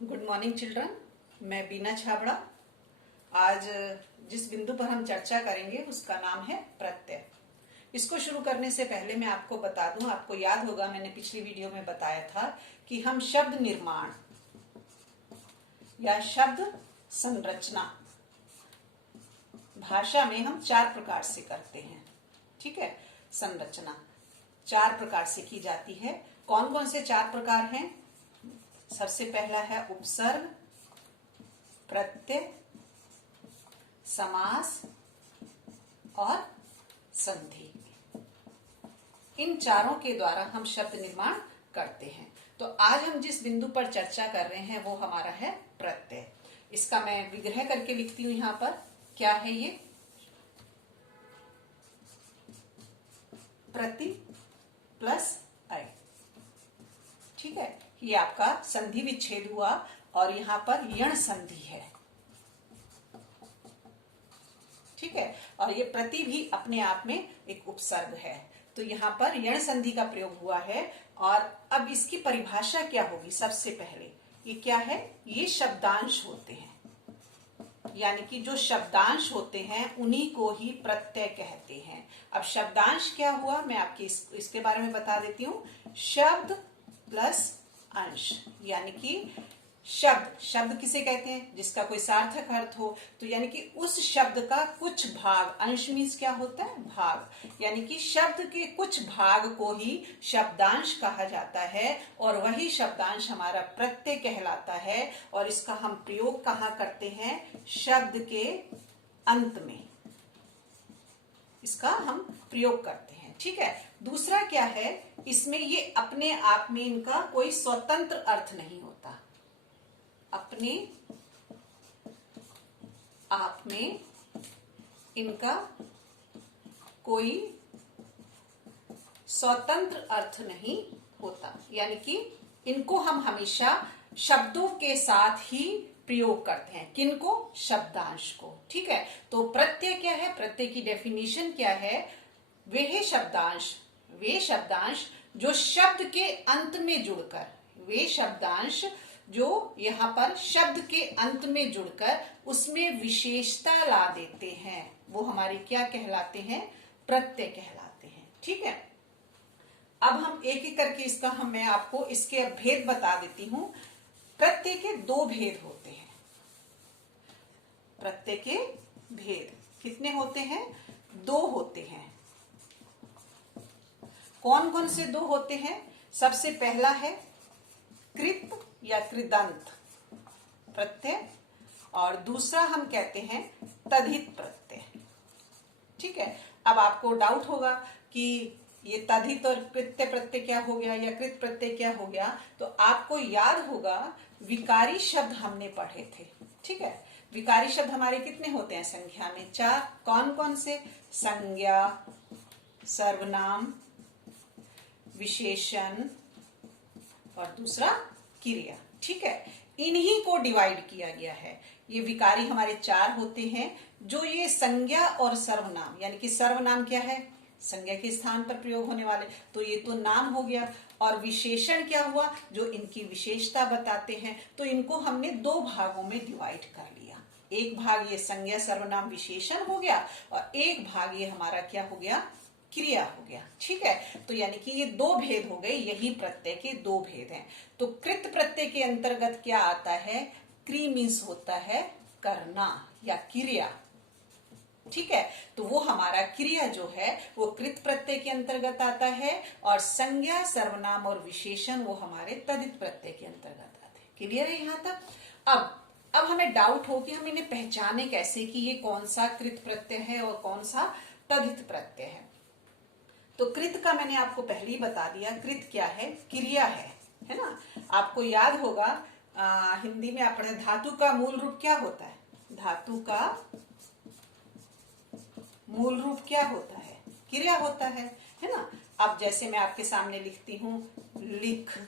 Good morning children. मैं बीना छाबड़ा। आज जिस बिंदु पर हम चर्चा करेंगे उसका नाम है प्रत्यय। इसको शुरू करने से पहले मैं आपको बता दूं, आपको याद होगा मैंने पिछली वीडियो में बताया था कि हम शब्द निर्माण या शब्द संरचना भाषा में हम 4 प्रकार से करते हैं। ठीक है, संरचना 4 प्रकार से की जाती है। कौन कौन से 4 प्रकार हैं? सबसे पहला है उपसर्ग, प्रत्यय, समास और संधि। इन चारों के द्वारा हम शब्द निर्माण करते हैं। तो आज हम जिस बिंदु पर चर्चा कर रहे हैं वो हमारा है प्रत्यय। इसका मैं विग्रह करके लिखती हूं यहां पर। क्या है ये? प्रति प्लस अय। ठीक है, ये आपका संधि विच्छेद हुआ और यहां पर यण संधि है। ठीक है, और ये प्रति भी अपने आप में एक उपसर्ग है। तो यहाँ पर यण संधि का प्रयोग हुआ है। और अब इसकी परिभाषा क्या होगी? सबसे पहले ये क्या है? ये शब्दांश होते हैं, यानी कि जो शब्दांश होते हैं उन्हीं को ही प्रत्यय कहते हैं। अब शब्दांश क्या हुआ, मैं आपकी इसके बारे में बता देती हूं। शब्द प्लस अंश, यानी कि शब्द किसे कहते हैं? जिसका कोई सार्थक अर्थ हो। तो यानी कि उस शब्द का कुछ भाग, अंश मीन्स क्या होता है? भाग। यानी कि शब्द के कुछ भाग को ही शब्दांश कहा जाता है और वही शब्दांश हमारा प्रत्यय कहलाता है। और इसका हम प्रयोग कहाँ करते हैं? शब्द के अंत में इसका हम प्रयोग करते हैं। ठीक है, दूसरा क्या है? इसमें ये अपने आप में इनका कोई स्वतंत्र अर्थ नहीं होता। अपने आप में इनका कोई स्वतंत्र अर्थ नहीं होता, यानी कि इनको हम हमेशा शब्दों के साथ ही प्रयोग करते हैं। किनको? शब्दांश को। ठीक है, तो प्रत्यय क्या है? प्रत्यय की डेफिनेशन क्या है? वे शब्दांश जो शब्द के अंत में जुड़कर, वे शब्दांश जो यहाँ पर शब्द के अंत में जुड़कर उसमें विशेषता ला देते हैं, वो हमारे क्या कहलाते हैं? प्रत्यय कहलाते हैं। ठीक है, अब हम एक एक करके मैं आपको इसके भेद बता देती हूं। प्रत्यय के 2 भेद होते हैं। प्रत्यय के भेद कितने होते हैं? 2 होते हैं। कौन कौन से 2 होते हैं? सबसे पहला है कृत या कृदंत प्रत्यय, और दूसरा हम कहते हैं तद्धित प्रत्यय। ठीक है, अब आपको डाउट होगा कि ये तद्धित और कृत्य प्रत्यय क्या हो गया या कृत प्रत्यय क्या हो गया। तो आपको याद होगा विकारी शब्द हमने पढ़े थे। ठीक है, विकारी शब्द हमारे कितने होते हैं? संख्या में 4। कौन कौन से? संज्ञा, सर्वनाम, विशेषण और दूसरा क्रिया। ठीक है, इन्हीं को डिवाइड किया गया है। ये विकारी हमारे 4 होते हैं, जो ये संज्ञा और सर्वनाम, यानी कि सर्वनाम क्या है? संज्ञा के स्थान पर प्रयोग होने वाले, तो ये तो नाम हो गया। और विशेषण क्या हुआ? जो इनकी विशेषता बताते हैं। तो इनको हमने 2 भागों में डिवाइड कर लिया। एक भाग ये संज्ञा सर्वनाम विशेषण हो गया और एक भाग ये हमारा क्या हो गया? क्रिया हो गया। ठीक है, तो यानी कि ये 2 भेद हो गए। यही प्रत्यय के 2 भेद हैं। तो कृत प्रत्यय के अंतर्गत क्या आता है? क्रि मीन्स होता है करना या क्रिया। ठीक है, तो वो हमारा क्रिया जो है वो कृत प्रत्यय के अंतर्गत आता है और संज्ञा सर्वनाम और विशेषण वो हमारे तद्धित प्रत्यय के अंतर्गत आते हैं। क्लियर है यहां तक? अब हमें डाउट हो कि हम इन्हें पहचाने कैसे कि ये कौन सा कृत प्रत्यय है और कौन सा तद्धित प्रत्यय है। तो कृत का मैंने आपको पहले ही बता दिया। कृत क्या है? क्रिया है ना? आपको याद होगा हिंदी में अपने धातु का मूल रूप क्या होता है? धातु का मूल रूप क्या होता है? क्रिया होता है ना? अब जैसे मैं आपके सामने लिखती हूं, लिख,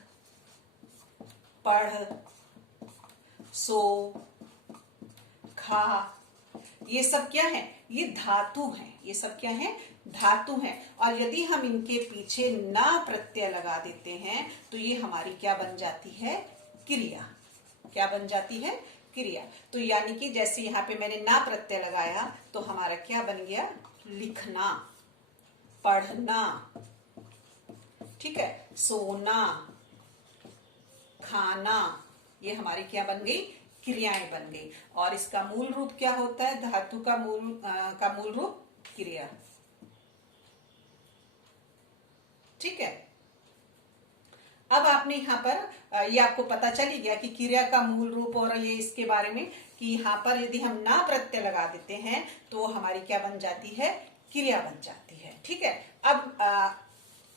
पढ़, सो, खा, ये सब क्या है? ये धातु हैं। ये सब क्या है? धातु हैं। और यदि हम इनके पीछे ना प्रत्यय लगा देते हैं तो ये हमारी क्या बन जाती है? क्रिया। क्या बन जाती है? क्रिया। तो यानी कि जैसे यहाँ पे मैंने ना प्रत्यय लगाया तो हमारा क्या बन गया? लिखना, पढ़ना, ठीक है, सोना, खाना, ये हमारी क्या बन गई? क्रियाएं बन गई। और इसका मूल रूप क्या होता है? धातु का मूल रूप क्रिया, ठीक है। अब आपने यहाँ पर ये आपको पता चल ही गया कि क्रिया का मूल रूप और ये इसके बारे में कि यहाँ पर यदि हम ना प्रत्यय लगा देते हैं तो हमारी क्या बन जाती है? क्रिया बन जाती है, ठीक है। अब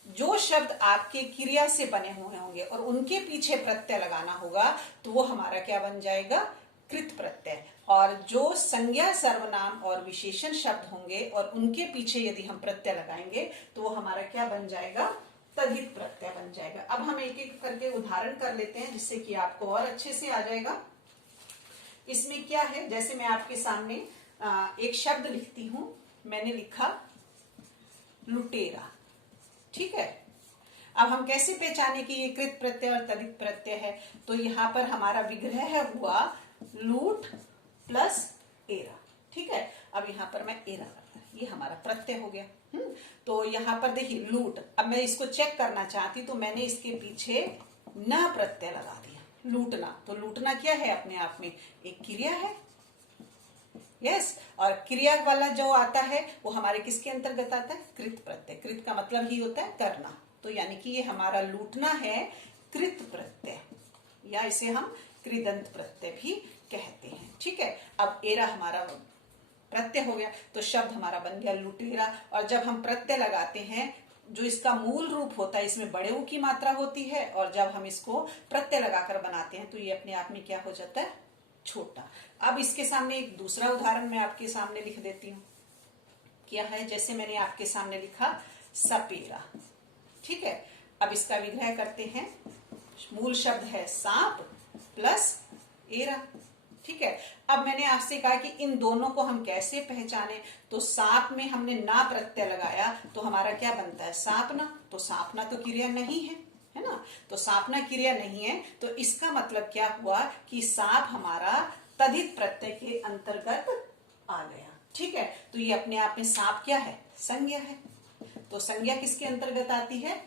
जो शब्द आपके क्रिया से बने हुए होंगे और उनके पीछे प्रत्यय लगाना होगा तो वो हमारा क्या बन जाएगा? कृत प्रत्यय। और जो संज्ञा, सर्वनाम और विशेषण शब्द होंगे और उनके पीछे यदि हम प्रत्यय लगाएंगे तो वो हमारा क्या बन जाएगा? तद्धित प्रत्यय बन जाएगा। अब हम एक एक करके उदाहरण कर लेते हैं जिससे कि आपको और अच्छे से आ जाएगा। इसमें क्या है, जैसे मैं आपके सामने एक शब्द लिखती हूं, मैंने लिखा लुटेरा, ठीक है। अब हम कैसे पहचाने कि ये कृत प्रत्यय और तद्धित प्रत्यय है? तो यहाँ पर हमारा विग्रह हुआ लूट प्लस एरा, ठीक है। अब यहाँ पर मैं एरा कर, ये हमारा प्रत्यय हो गया। तो यहाँ पर देखिए लूट, अब मैं इसको चेक करना चाहती तो मैंने इसके पीछे न प्रत्यय लगा दिया, लूटना। तो लूटना क्या है? अपने आप में एक क्रिया है, यस। और क्रिया वाला जो आता है वो हमारे किसके अंतर्गत आता है? कृत प्रत्यय। कृत का मतलब ही होता है करना, तो यानी कि ये हमारा लूटना है कृत प्रत्यय, या इसे हम कृदंत प्रत्यय भी कहते हैं, ठीक है। अब एरा हमारा प्रत्यय हो गया तो शब्द हमारा बन गया लुटेरा। और जब हम प्रत्यय लगाते हैं, जो इसका मूल रूप होता है, इसमें बड़े ऊ की मात्रा होती है, और जब हम इसको प्रत्यय लगाकर बनाते हैं तो ये अपने आप में क्या हो जाता है? छोटा। अब इसके सामने एक दूसरा उदाहरण मैं आपके सामने लिख देती हूँ। क्या है? जैसे मैंने आपके सामने लिखा सपेरा, ठीक है। अब इसका विग्रह करते हैं। मूल शब्द है सांप प्लस एरा, ठीक है। अब मैंने आपसे कहा कि इन दोनों को हम कैसे पहचाने? तो सांप में हमने ना प्रत्यय लगाया तो हमारा क्या बनता है? सांपना। तो सांपना तो क्रिया नहीं है ना। तो सांपना क्रिया नहीं है तो इसका मतलब क्या हुआ कि सांप हमारा तद्धित प्रत्यय के अंतर्गत आ गया, ठीक है। तो ये अपने आप में सांप क्या है? संज्ञा है। तो संज्ञा किसके अंतर्गत आती है?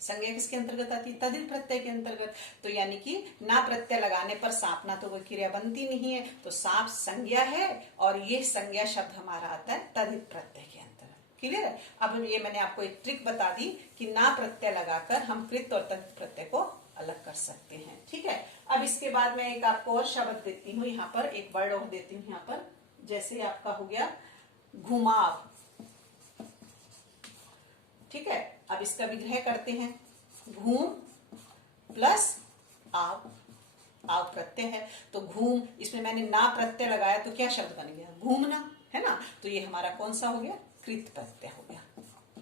संज्ञा किसके अंतर्गत आती है? तद्धित प्रत्यय के अंतर्गत। तो यानी कि ना प्रत्यय लगाने पर सांपना तो कोई क्रिया बनती नहीं है, तो सांप संज्ञा है और ये संज्ञा शब्द हमारा आता है तद्धित प्रत्यय के अंतर्गत। क्लियर है? अब ये मैंने आपको एक ट्रिक बता दी कि ना प्रत्यय लगाकर हम कृत और तद्धित प्रत्यय को अलग कर सकते हैं, ठीक है। अब इसके बाद मैं एक आपको और शब्द देती हूँ, यहाँ पर एक वर्ड और देती हूँ यहाँ पर। जैसे आपका हो गया घुमाव, ठीक है। अब इसका विग्रह करते हैं। घूम प्लस आव, आव प्रत्यय है तो घूम, इसमें मैंने ना प्रत्यय लगाया तो क्या शब्द बन गया? घूमना, है ना। तो ये हमारा कौन सा हो गया? कृत प्रत्यय हो गया,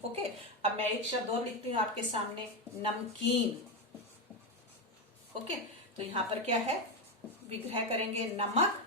ओके। अब मैं एक शब्द और लिखती हूँ आपके सामने, नमकीन, ओके। तो यहाँ पर क्या है? विग्रह करेंगे नमक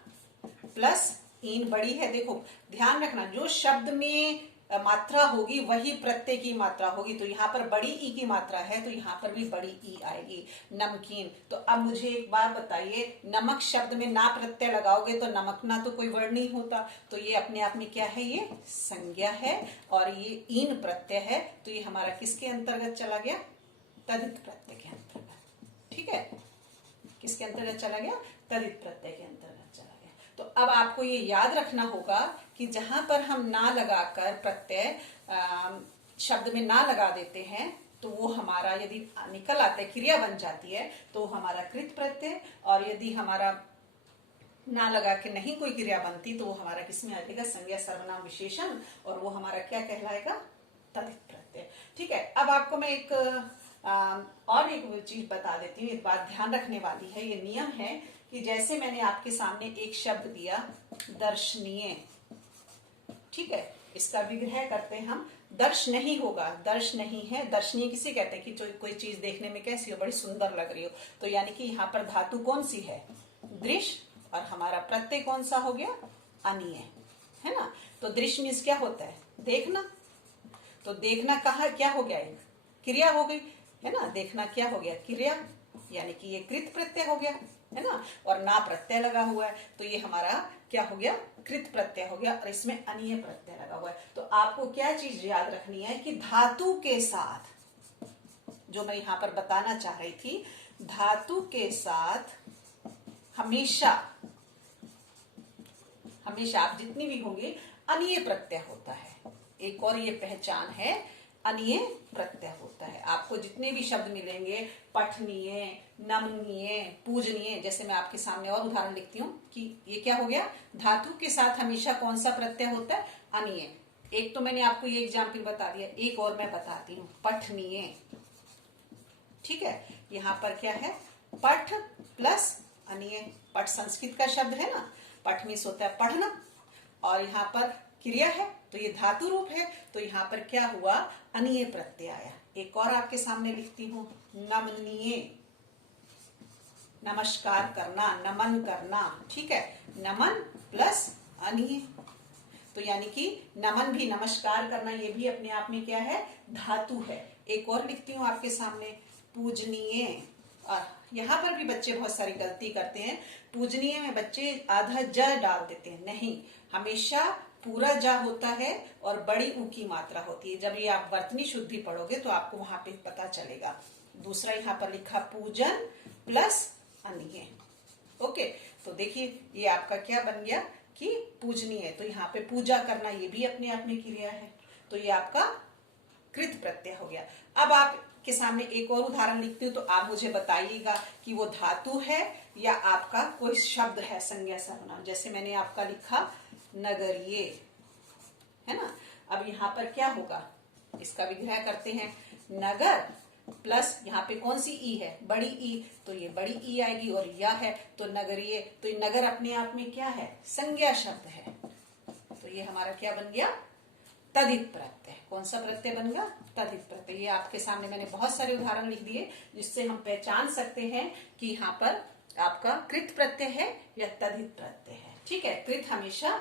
प्लस ईन बड़ी है। देखो ध्यान रखना, जो शब्द में मात्रा होगी वही प्रत्यय की मात्रा होगी। तो यहाँ पर बड़ी ई की मात्रा है तो यहाँ पर भी बड़ी ई आएगी, नमकीन। तो अब मुझे एक बात बताइए, नमक शब्द में ना प्रत्यय लगाओगे तो नमकना तो कोई वर्ड नहीं होता। तो ये अपने आप में क्या है? ये संज्ञा है और ये ईन प्रत्यय है। तो ये हमारा किसके अंतर्गत चला गया? तद्धित प्रत्यय के अंतर्गत, ठीक है। किसके अंतर्गत चला गया? तद्धित प्रत्यय के अंतर्गत चला गया। तो अब आपको ये याद रखना होगा कि जहां पर हम ना लगाकर प्रत्यय शब्द में ना लगा देते हैं तो वो हमारा यदि निकल आता है, क्रिया बन जाती है, तो हमारा कृत प्रत्यय। और यदि हमारा ना लगा के नहीं कोई क्रिया बनती तो वो हमारा किसमें आ जाएगा? संज्ञा, सर्वनाम, विशेषण, और वो हमारा क्या कहलाएगा? तद्धित प्रत्यय, ठीक है। अब आपको मैं एक और एक चीज बता देती हूँ, एक बात ध्यान रखने वाली है। ये नियम है कि जैसे मैंने आपके सामने एक शब्द दिया दर्शनीय, ठीक है। इसका विग्रह करते हैं हम। दर्श नहीं होगा, दर्श नहीं है। दर्शनीय किसे कहते हैं? कि जो कोई चीज देखने में कैसी हो? बड़ी सुंदर लग रही हो। तो यानी कि यहाँ पर धातु कौन सी है? दृश्य। और हमारा प्रत्यय कौन सा हो गया? अनीय, है ना। तो दृश्य मीन्स क्या होता है? देखना। तो देखना कहा क्या हो गया? एक क्रिया हो गई, है ना। देखना क्या हो गया? क्रिया। यानी कि ये कृत प्रत्यय हो गया, है ना, और ना प्रत्यय लगा हुआ है, तो ये हमारा क्या हो गया, कृत प्रत्यय हो गया, और इसमें अनीय प्रत्यय लगा हुआ है। तो आपको क्या चीज याद रखनी है कि धातु के साथ, जो मैं यहां पर बताना चाह रही थी, धातु के साथ हमेशा हमेशा आप जितनी भी होंगे अनीय प्रत्यय होता है। एक और ये पहचान है, अनीय प्रत्यय होता है। आपको जितने भी शब्द मिलेंगे, पठनीय, नमनीय, पूजनीय, जैसे मैं आपके सामने और उदाहरण लिखती हूँ कि ये क्या हो गया, धातु के साथ हमेशा कौन सा प्रत्यय होता है, अनीय। एक तो मैंने आपको ये एग्जाम्पल बता दिया, एक और मैं बताती हूँ, पठनीय। ठीक है, यहां पर क्या है, पठ प्लस अनीय। पठ संस्कृत का शब्द है ना, पठ मीन्स होता है पढ़ना, और यहाँ पर क्रिया है तो ये धातु रूप है, तो यहाँ पर क्या हुआ, अनीय प्रत्यय आया। एक और आपके सामने लिखती हूं, नमनीय, नमस्कार करना, नमन करना। ठीक है, नमन प्लस अनीय, तो यानी कि नमन भी, नमस्कार करना, ये भी अपने आप में क्या है, धातु है। एक और लिखती हूँ आपके सामने, पूजनीय। और यहाँ पर भी बच्चे बहुत सारी गलती करते हैं, पूजनीय में बच्चे आधा ज डाल देते हैं, नहीं, हमेशा पूरा जा होता है और बड़ी ऊ की मात्रा होती है। जब ये आप वर्तनी शुद्धि पढ़ोगे तो आपको वहां पे पता चलेगा। दूसरा यहाँ पर लिखा पूजन प्लस अनीय। ओके, तो देखिए ये आपका क्या बन गया कि पूजनीय है, तो यहाँ पे पूजा करना ये भी अपने आप में क्रिया है, तो ये आपका कृत प्रत्यय हो गया। अब आप के सामने एक और उदाहरण लिखती हूँ, तो आप मुझे बताइएगा कि वो धातु है या आपका कोई शब्द है, संज्ञा सर्वनाम। जैसे मैंने आपका लिखा नगरीय, है ना। अब यहाँ पर क्या होगा, इसका विग्रह करते हैं, नगर प्लस यहाँ पे कौन सी ई है, बड़ी ई, तो ये बड़ी ई आएगी, और या है तो नगरीय, तो ये नगर अपने आप में क्या है, संज्ञा शब्द है, तो ये हमारा क्या बन गया, तदित प्रत्यय। कौन सा प्रत्यय बन गया, तदित प्रत्यय। ये आपके सामने मैंने बहुत सारे उदाहरण लिख दिए जिससे हम पहचान सकते हैं कि यहाँ पर आपका कृत प्रत्यय है या तदित प्रत्यय है। ठीक है, कृत हमेशा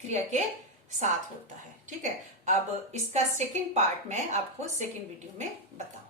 क्रिया के साथ होता है। ठीक है, अब इसका सेकंड पार्ट मैं आपको सेकंड वीडियो में बताऊंगा।